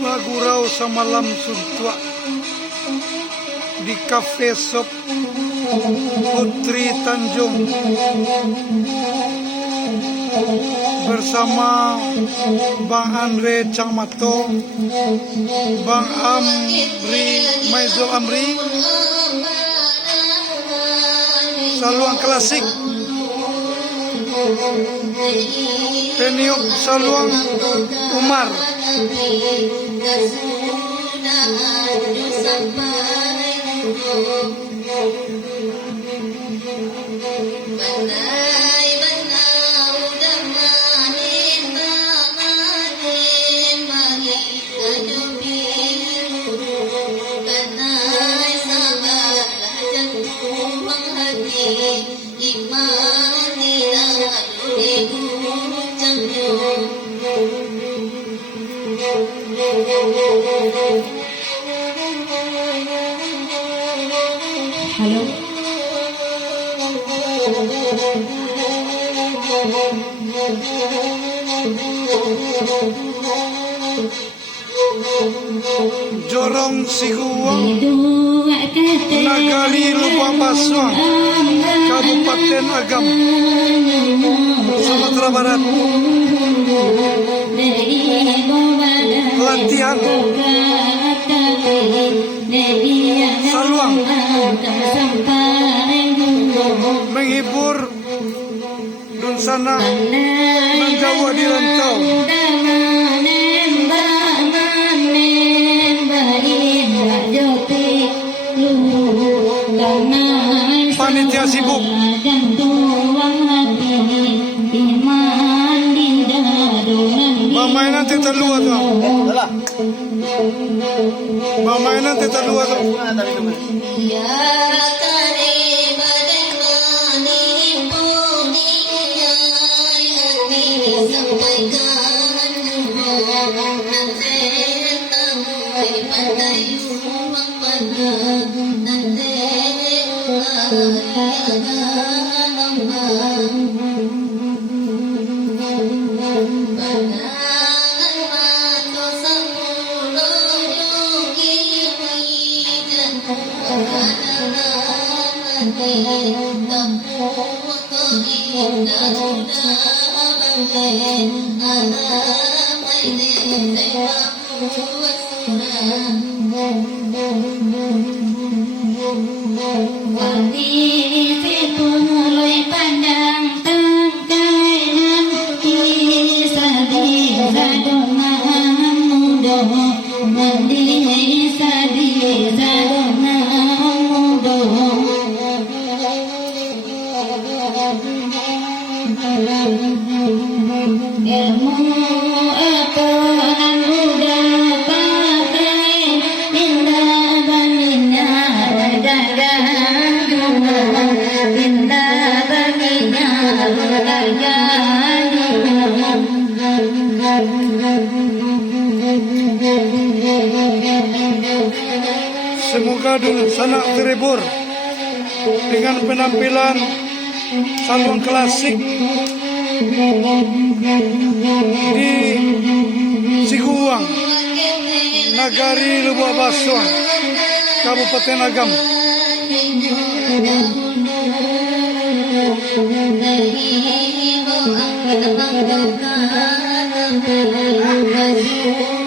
Bagurau sa malam suntua di Cafe Shop Putri Tanjung bersama Bang Andre Cangmato, Bang Amri Maizul Amri, Saluang Klasik, Peniuk Saluang Umar, Halo. Jorong Siguang, Nagari Lubang Basuang, Kabupaten Agam, Sumatera Barat. Latihan Saluang menghibur Dunsana menjawa di rantau. Panitia sibuk. Mamainan tita luar tu. Mamainan tita luar tu. Semoga Dunsana terhibur dengan penampilan Saluang Klasik di Siguang, Nagari Lubang Basuang, Kabupaten Agam. Terima kasih.